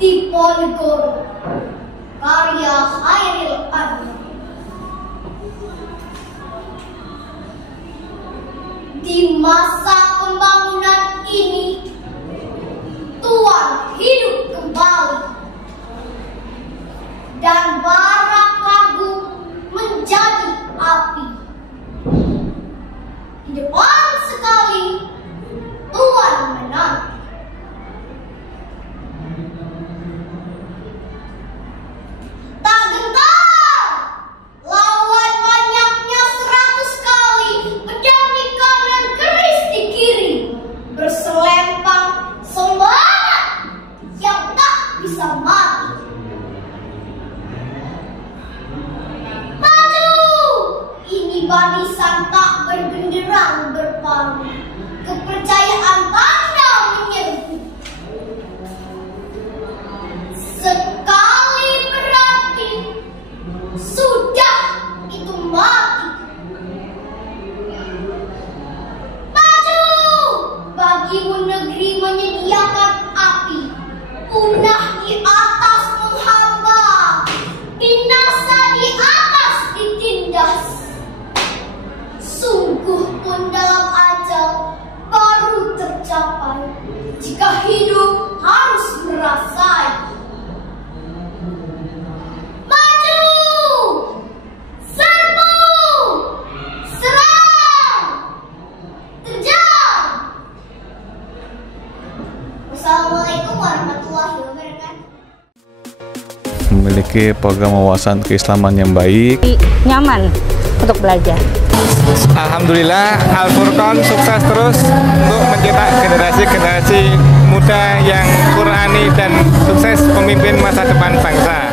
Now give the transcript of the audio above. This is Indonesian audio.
Diponegoro, karya Khairil Anam. Di masa pembangunan ini, Tuhan hidup kembali dan bara kagum menjadi api. Di depan sekali Tuhan menanti. Tak gentar lawan banyaknya 100 kali pedang di kanan, keris di kiri, berselempang semangat yang tak bisa mati. Maju! Ini barisan tak bergenderang berpalu, kepercayaan tanda menyerbu. Sekali berarti sudah itu mati. Maju! Bagimu negeri menyediakan api, punah di atas menghamba, binasa di atas ditindas. Sungguh pun dalam ajal baru tercapai, jika hidup harus merasai. Maju! Serbu! Serang! Terjang! Wassalamualaikum warahmatullahi wabarakatuh. Memiliki program wawasan keislaman yang baik, nyaman untuk belajar. Alhamdulillah, Al-Furqan sukses terus untuk mencetak generasi-generasi muda yang Qurani dan sukses memimpin masa depan bangsa.